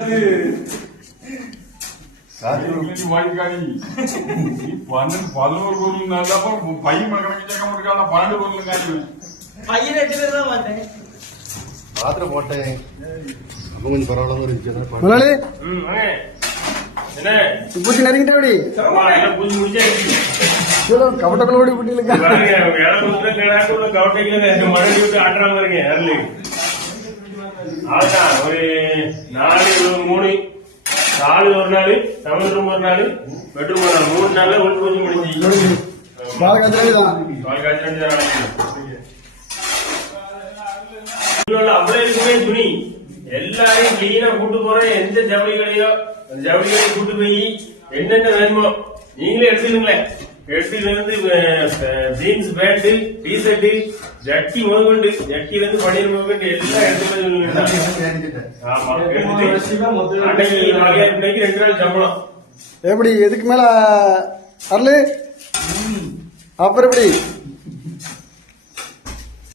பையன் கணக்கு சேர்க்க முடியாது 12 பொருள் காய்ச்சி பையன் 8 பேர் தான் மாட்டேன் பாத்திரம் போட்டேன் அப்ப கொஞ்சம் பரவாயில்லாம இருந்துச்சு பூச்சி நெருங்கிட்டபடி கவட்டக்குள்ளோடி புட்டிலுங்க ஒரு 4 3 ஒரு நாள் தமிழ் ரூம் ஒரு நாள் பெட்ரூம் ஒரு நாள் 3 நாள்ல உள் பூஜை முடிஞ்சு அவ்வளவு இருக்குமே துணி எல்லாரையும் கிளீனா கூட்டு போறேன். எந்த ஜவுளி கடையோ அந்த ஜவுளி கடையை கூட்டு போய் என்னென்ன வேணுமோ நீங்களே எடுத்துக்கீங்களேன். எடுத்துட்டு வந்து ஜீன்ஸ் பேண்ட் டிஷர்ட் ஜட்டி முதற்கொண்டு ஜட்டில இருந்து பணியர் முதற்கொண்டு எல்லாம் எடுத்து ஆமா எடுத்துட்டு அன்னைக்கு 4000 ரூபாய்க்கு 2 நாள் சம்பளம். எப்படி எதுக்கு மேல அருளு அப்புறம் எப்படி